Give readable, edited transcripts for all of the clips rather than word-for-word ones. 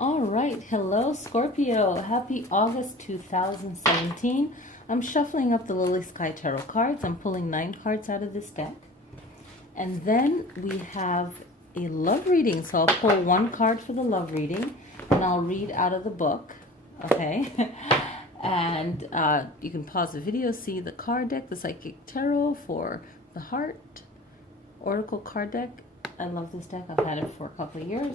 All right, hello Scorpio. Happy August 2017. I'm shuffling up the Lily Sky Tarot cards. I'm pulling 9 cards out of this deck. And then we have a love reading. So I'll pull 1 card for the love reading and I'll read out of the book. Okay. And you can pause the video, see the card deck, the Psychic Tarot for the Heart Oracle card deck. I love this deck. I've had it for a couple of years.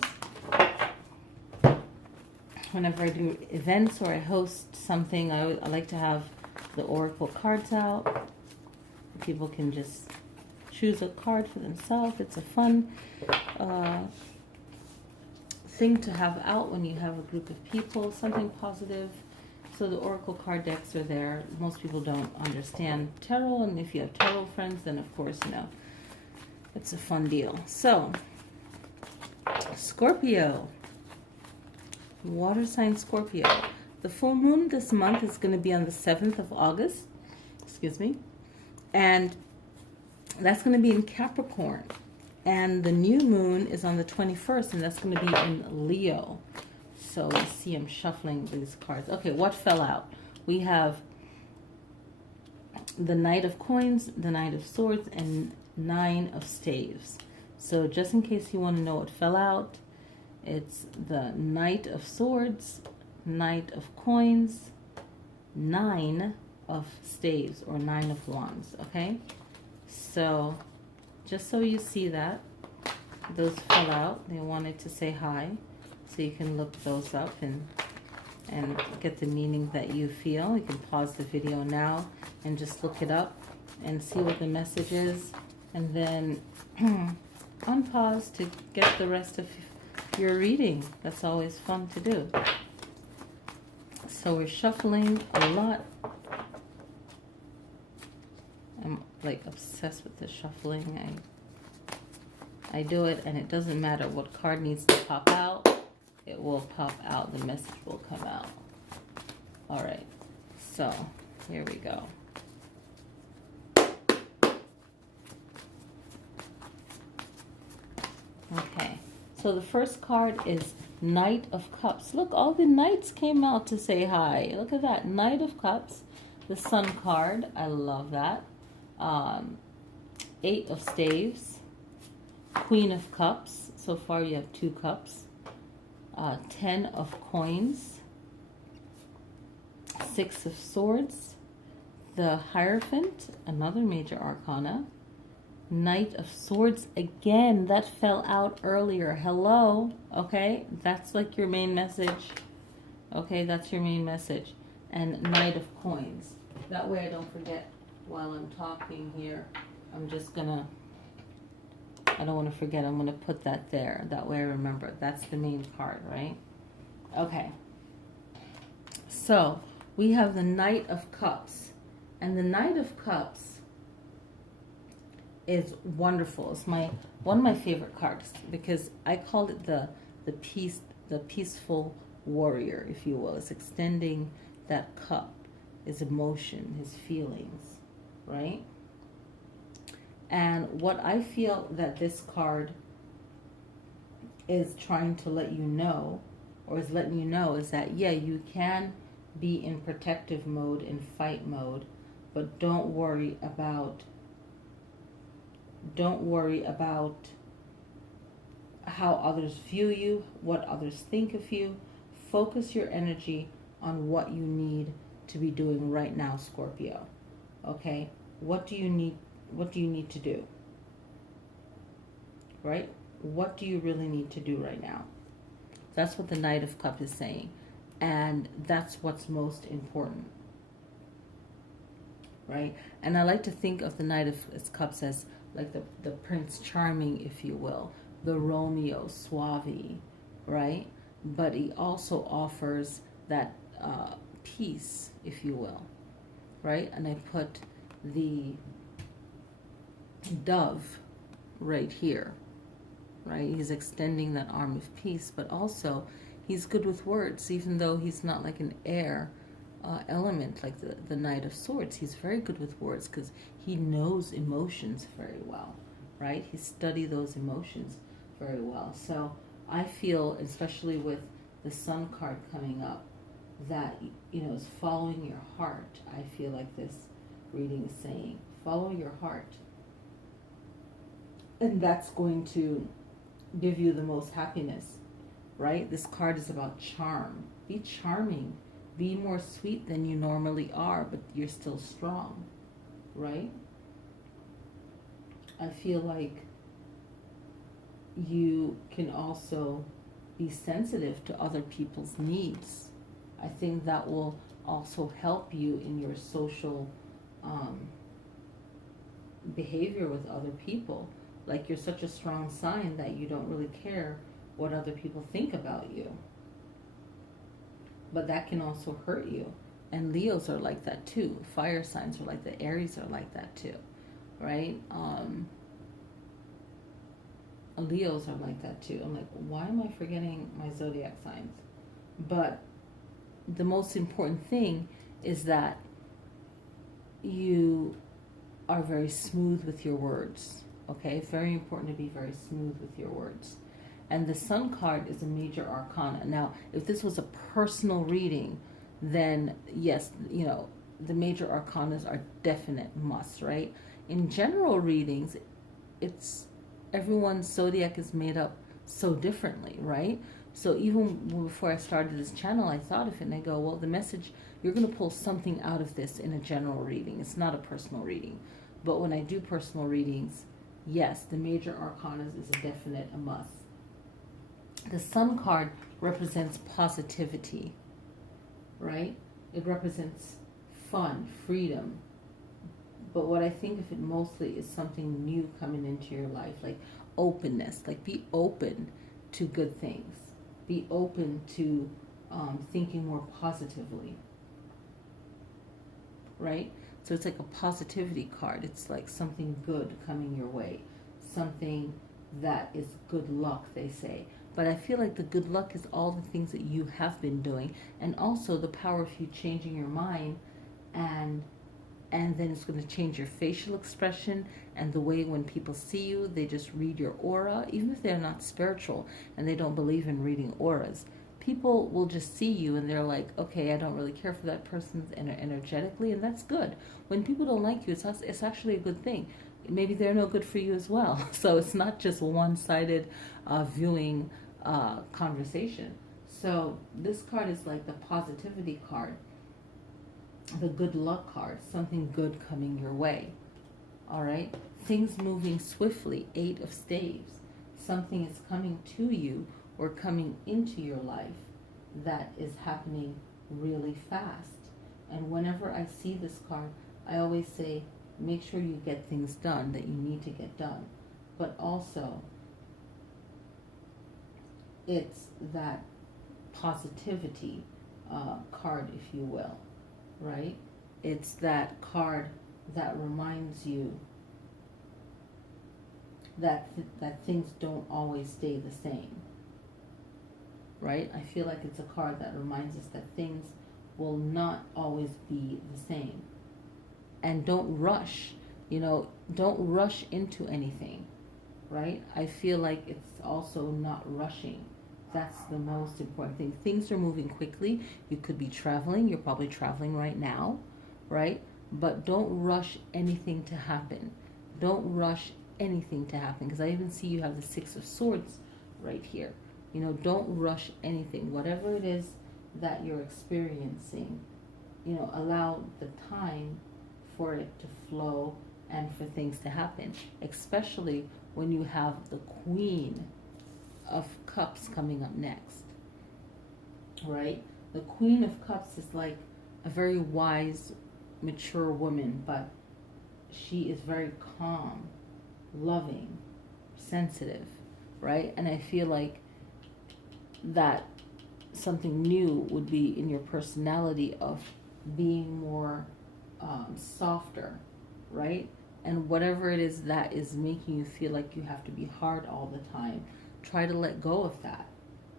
Whenever I do events or I host something, I like to have the Oracle cards out. People can just choose a card for themselves. It's a fun thing to have out when you have a group of people, something positive. So the Oracle card decks are there. Most people don't understand tarot, and if you have tarot friends, then of course, you know, it's a fun deal. So, Scorpio. Water sign Scorpio. The full moon this month is going to be on the 7th of August. Excuse me. And that's going to be in Capricorn. And the new moon is on the 21st, and that's going to be in Leo. So you see I'm shuffling these cards. Okay, what fell out? We have the Knight of Coins, the Knight of Swords, and 9 of Staves. So just in case you want to know what fell out, it's the Knight of Swords, Knight of Coins, 9 of Staves, or 9 of Wands, okay? So, just so you see that, those fell out. They wanted to say hi, so you can look those up and get the meaning that you feel. You can pause the video now and just look it up and see what the message is, and then unpause to get the rest of your reading. That's always fun to do. So we're shuffling a lot. I'm like obsessed with the shuffling. I do it, and it doesn't matter what card needs to pop out. It will pop out. The message will come out. All right. So here we go. Okay. So the first card is Knight of Cups. Look, all the knights came out to say hi. Look at that. Knight of Cups. The Sun card. I love that. 8 of Staves. Queen of Cups. So far you have 2 cups. 10 of Coins. 6 of Swords. The Hierophant. Another major arcana. Knight of Swords again. That fell out earlier. Hello. Okay, that's like your main message. Okay, that's your main message. And Knight of Coins. That way I don't forget while I'm talking here. I'm just gonna, I don't want to forget. I'm gonna put that there. That way I remember. That's the main card, right? Okay. So we have the Knight of Cups. And the Knight of Cups is wonderful. It's one of my favorite cards because I call it the peaceful warrior, if you will. It's extending that cup, his emotion, his feelings, right? And what I feel that this card is trying to let you know, or is letting you know, is that yeah, you can be in protective mode, in fight mode, but don't worry about how others view you, what others think of you. Focus your energy on what you need to be doing right now, Scorpio. Okay? What do you need to do? Right? What do you really need to do right now? That's what the Knight of Cups is saying. And that's what's most important. Right? And I like to think of the Knight of Cups as like the Prince Charming, if you will, the Romeo Suave, right? But he also offers that peace, if you will, right? And I put the dove right here, right? He's extending that arm of peace, but also he's good with words, even though he's not like an air element like the Knight of Swords. He's very good with words because he knows emotions very well, right? He studies those emotions very well. So I feel, especially with the Sun card coming up that, is following your heart. I feel like this reading is saying, follow your heart. And that's going to give you the most happiness, right? This card is about charm. Be charming. Be more sweet than you normally are, but you're still strong, right? I feel like you can also be sensitive to other people's needs. I think that will also help you in your social behavior with other people. Like, you're such a strong sign that you don't really care what other people think about you. But that can also hurt you. And Leos are like that too. Fire signs are like that. Aries are like that too, right? Leos are like that too. I'm like, why am I forgetting my zodiac signs? But the most important thing is that you are very smooth with your words. Okay, it's very important to be very smooth with your words. And the Sun card is a major arcana. Now, if this was a personal reading, then yes, the major arcanas are definite must, right? In general readings, it's everyone's zodiac is made up so differently, right? So even before I started this channel, I thought of it and I go, well, the message, you're going to pull something out of this in a general reading. It's not a personal reading. But when I do personal readings, yes, the major arcanas is a must. The Sun card represents positivity, right? It represents fun, freedom. But what I think of it mostly is something new coming into your life, like openness. Like, be open to good things. Be open to thinking more positively, right? So it's like a positivity card. It's like something good coming your way. Something that is good luck, they say. But I feel like the good luck is all the things that you have been doing, and also the power of you changing your mind, and then it's going to change your facial expression and the way when people see you, they just read your aura, even if they're not spiritual and they don't believe in reading auras. People will just see you and they're like, okay, I don't really care for that person energetically, and that's good. When people don't like you, it's actually a good thing. Maybe they're no good for you as well. So it's not just one-sided viewing conversation. So this card is like the positivity card, the good luck card, something good coming your way. All right, things moving swiftly, 8 of staves. Something is coming to you or coming into your life that is happening really fast. And whenever I see this card, I always say, make sure you get things done that you need to get done. But also, it's that positivity card, if you will, right? It's that card that reminds you that things don't always stay the same, right? I feel like it's a card that reminds us that things will not always be the same. And don't rush, don't rush into anything, right? I feel like it's also not rushing. That's the most important thing. Things are moving quickly. You could be traveling. You're probably traveling right now, right? But don't rush anything to happen. Don't rush anything to happen, because I even see you have the 6 of Swords right here. Don't rush anything. Whatever it is that you're experiencing, allow the time for it to flow and for things to happen, especially when you have the Queen of Cups coming up next, right? The Queen of Cups is like a very wise, mature woman, but she is very calm, loving, sensitive, right? And I feel like that something new would be in your personality of being more softer, right? And whatever it is that is making you feel like you have to be hard all the time, try to let go of that,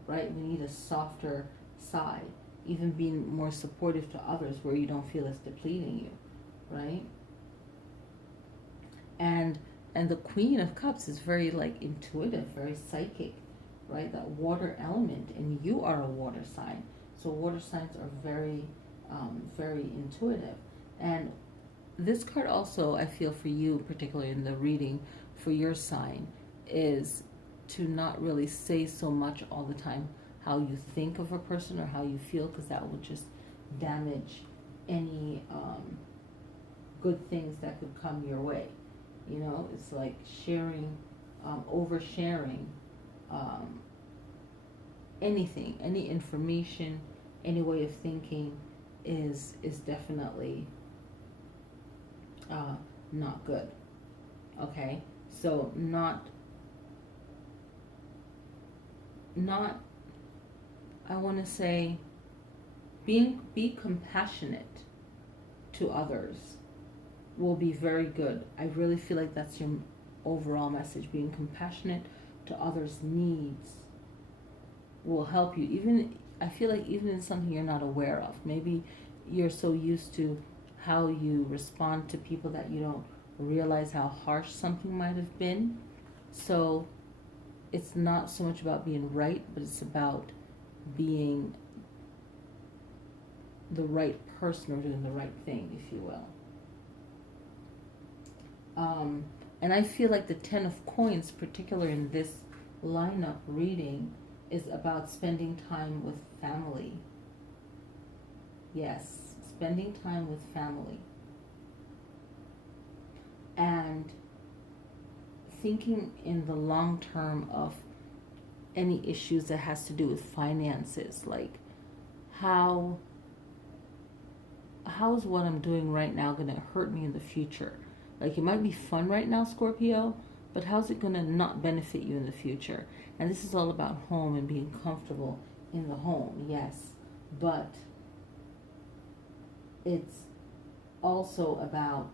right? We need a softer side, even being more supportive to others where you don't feel it's depleting you, right? And the Queen of Cups is very like intuitive, very psychic, right? That water element, and you are a water sign. So water signs are very, very intuitive. And this card also, I feel for you, particularly in the reading for your sign, is to not really say so much all the time how you think of a person or how you feel, because that would just damage any good things that could come your way. You know, it's like sharing, oversharing, anything, any information, any way of thinking is definitely not good. Okay, so not I want to say be compassionate to others will be very good. I really feel like that's your overall message. Being compassionate to others' needs will help you. Even, I feel like even in something you're not aware of. Maybe you're so used to how you respond to people that you don't realize how harsh something might have been. So it's not so much about being right, but it's about being the right person or doing the right thing, if you will. And I feel like the Ten of Coins, particularly in this lineup reading, is about spending time with family. Yes, spending time with family. And thinking in the long term of any issues that has to do with finances, like how's what I'm doing right now going to hurt me in the future? Like, it might be fun right now, Scorpio, but how's it going to not benefit you in the future? And this is all about home and being comfortable in the home, yes, but it's also about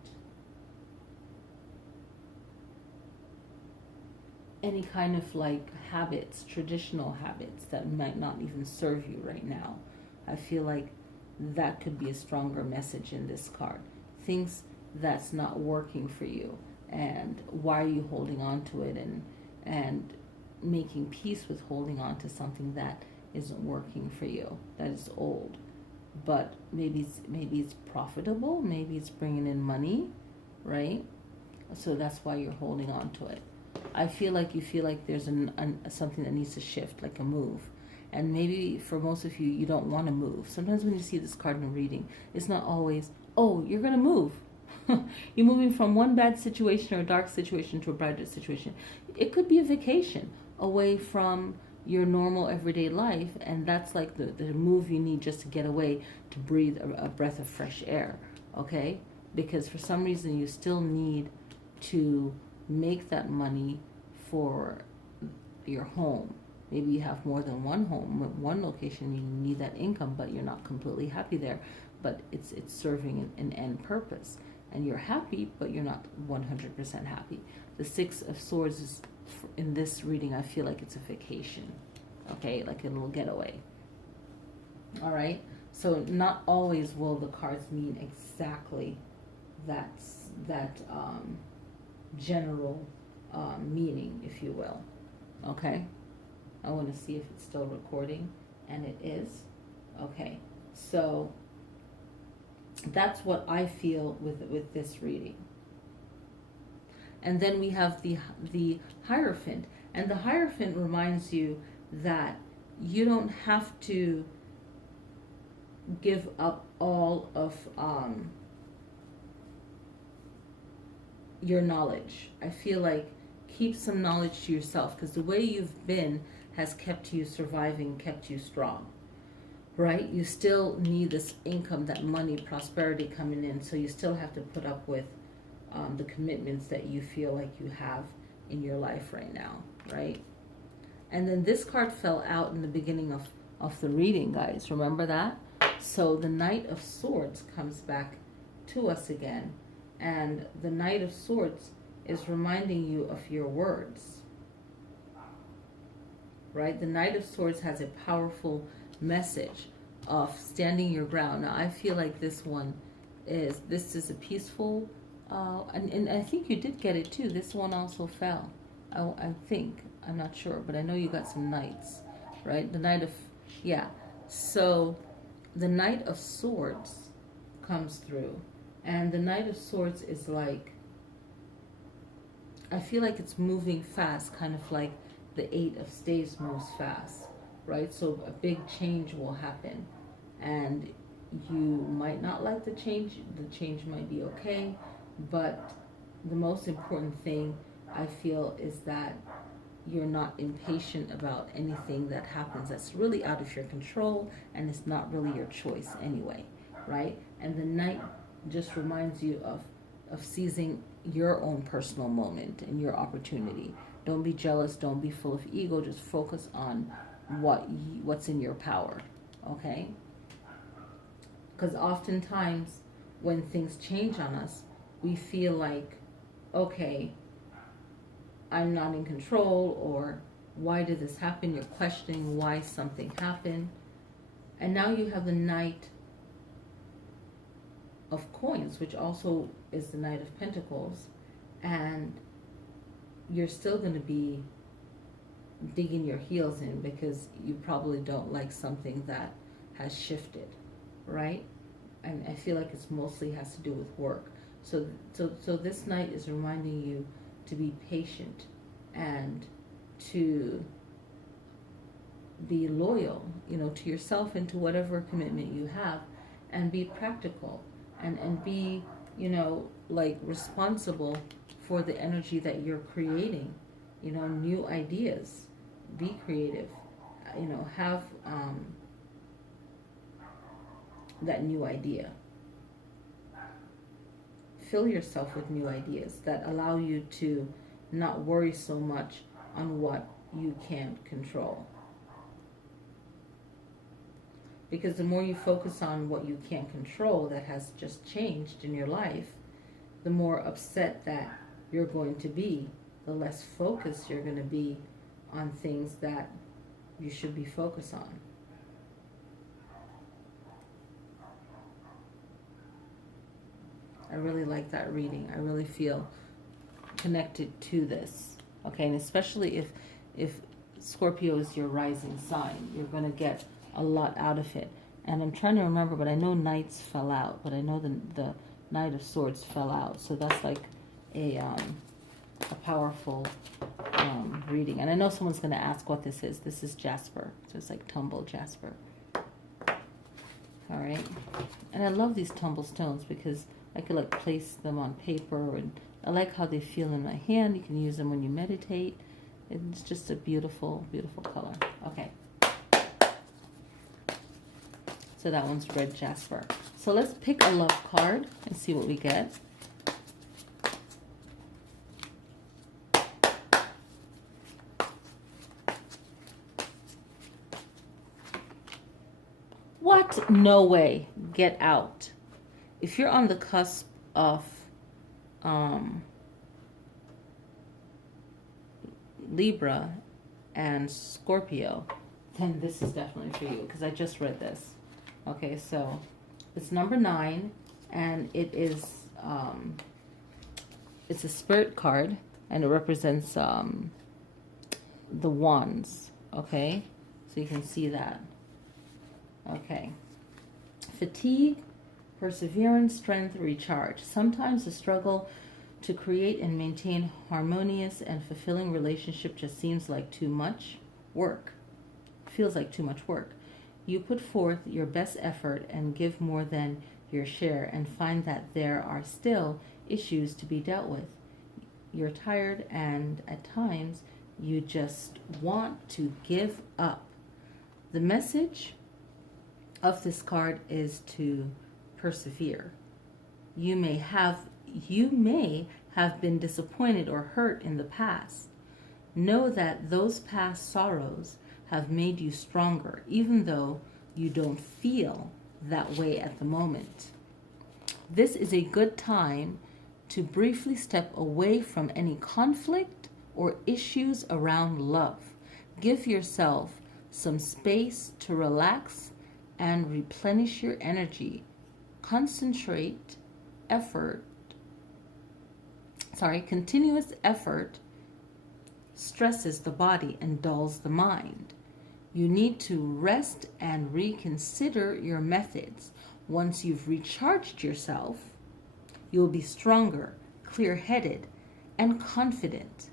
any kind of like habits, traditional habits that might not even serve you right now. I feel like that could be a stronger message in this card. Things that's not working for you, and why are you holding on to it, and making peace with holding on to something that isn't working for you, that is old, but maybe it's profitable, maybe it's bringing in money, right? So that's why you're holding on to it. I feel like you feel like there's something that needs to shift, like a move. And maybe for most of you, you don't want to move. Sometimes when you see this card in a reading, it's not always, oh, you're going to move. You're moving from one bad situation or a dark situation to a brighter situation. It could be a vacation away from your normal everyday life, and that's like the move you need just to get away, to breathe a breath of fresh air, okay? Because for some reason you still need to make that money for your home. Maybe you have more than one home, one location, you need that income, but you're not completely happy there. But it's serving an end purpose. And you're happy, but you're not 100% happy. The Six of Swords is, in this reading, I feel like it's a vacation. Okay, like a little getaway. All right? So not always will the cards mean exactly that general meaning, if you will. Okay? I want to see if it's still recording, and it is. Okay, so that's what I feel with this reading. And then we have the Hierophant, and the Hierophant reminds you that you don't have to give up all of your knowledge. I feel like keep some knowledge to yourself, because the way you've been has kept you surviving, kept you strong, right? You still need this income, that money, prosperity coming in, so you still have to put up with the commitments that you feel like you have in your life right now, right? And then this card fell out in the beginning of the reading, guys. Remember that? So the Knight of Swords comes back to us again. And the Knight of Swords is reminding you of your words, right? The Knight of Swords has a powerful message of standing your ground. Now, I feel like this is a peaceful, and I think you did get it too. This one also fell, I think. I'm not sure, but I know you got some knights, right? The Knight of, yeah. So the Knight of Swords comes through, and the Knight of Swords is like, I feel like it's moving fast, kind of like the Eight of Staves moves fast, right? So a big change will happen, and you might not like the change. The change might be okay, but the most important thing I feel is that you're not impatient about anything that happens that's really out of your control, and it's not really your choice anyway, right? And the Knight just reminds you of seizing your own personal moment and your opportunity. Don't be jealous, don't be full of ego, just focus on what's in your power, okay? Because oftentimes when things change on us, we feel like, okay, I'm not in control, or why did this happen? You're questioning why something happened. And now you have the Knight of Coins, which also is the Knight of Pentacles, and you're still going to be digging your heels in because you probably don't like something that has shifted, right? And I feel like it's mostly has to do with work. So this Knight is reminding you to be patient and to be loyal, to yourself and to whatever commitment you have, and be practical and be, like responsible for the energy that you're creating, new ideas, be creative, have that new idea. Fill yourself with new ideas that allow you to not worry so much on what you can't control. Because the more you focus on what you can't control that has just changed in your life, the more upset that you're going to be, the less focused you're going to be on things that you should be focused on. I really like that reading. I really feel connected to this. Okay, and especially if Scorpio is your rising sign, you're going to get a lot out of it. And I'm trying to remember, but I know Knights fell out, but I know the Knight of Swords fell out. So that's like a powerful reading. And I know someone's going to ask what this is. This is jasper. So it's like tumble jasper. All right. And I love these tumble stones because I could like place them on paper, and I like how they feel in my hand. You can use them when you meditate. It's just a beautiful, beautiful color. Okay. So that one's red jasper. So let's pick a love card and see what we get. What? No way. Get out. If you're on the cusp of Libra and Scorpio, then this is definitely for you, because I just read this. Okay, so it's number 9, and it is it's a spirit card, and it represents the wands. Okay, so you can see that. Okay, fatigue, perseverance, strength, recharge. Sometimes the struggle to create and maintain harmonious and fulfilling relationship just seems like too much work. Feels like too much work. You put forth your best effort and give more than your share and find that there are still issues to be dealt with. You're tired and at times you just want to give up. The message of this card is to persevere. You may have been disappointed or hurt in the past. Know that those past sorrows have made you stronger, even though you don't feel that way at the moment. This is a good time to briefly step away from any conflict or issues around love. Give yourself some space to relax and replenish your energy. Continuous effort stresses the body and dulls the mind. You need to rest and reconsider your methods. Once you've recharged yourself, you'll be stronger, clear-headed, and confident,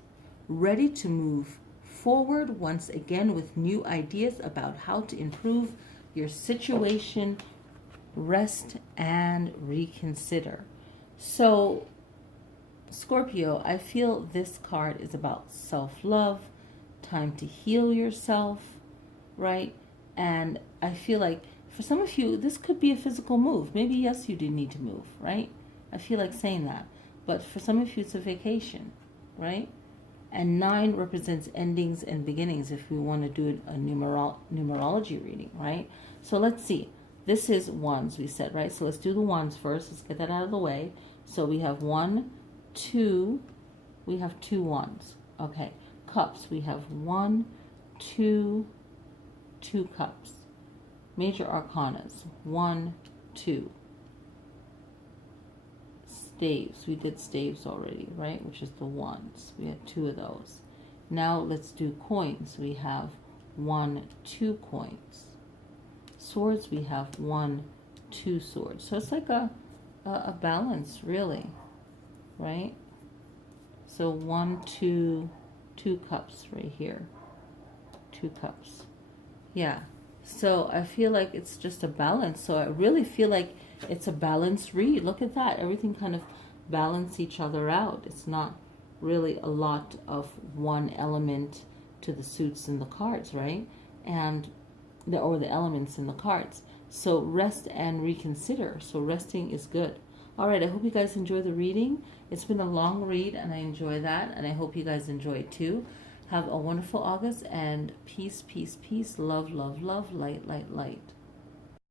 ready to move forward once again with new ideas about how to improve your situation. Rest and reconsider. So, Scorpio, I feel this card is about self-love, time to heal yourself, right? And I feel like for some of you, this could be a physical move. Maybe, yes, you do need to move, right? I feel like saying that. But for some of you, it's a vacation, right? And 9 represents endings and beginnings if we want to do a numerology reading, right? So let's see. This is wands, we said, right? So let's do the wands first. Let's get that out of the way. So we have 1, 2. We have 2 wands. Okay. Cups. We have 1, 2, 2 cups. Major arcanas. 1, 2. Staves. We did staves already, right? Which is the wands. We had 2 of those. Now let's do coins. We have 1, 2 coins. Swords, we have 1, 2 swords. So it's like a balance, really, right? So 1, 2, 2 cups right here. 2 cups. Yeah. So I feel like it's just a balance. So I really feel like it's a balanced read. Look at that. Everything kind of balance each other out. It's not really a lot of one element to the suits and the cards, right? And or the elements in the cards. So rest and reconsider. So resting is good. All right, I hope you guys enjoy the reading. It's been a long read and I enjoy that, and I hope you guys enjoy it too. Have a wonderful August, and peace, peace, peace, love, love, love, light, light, light.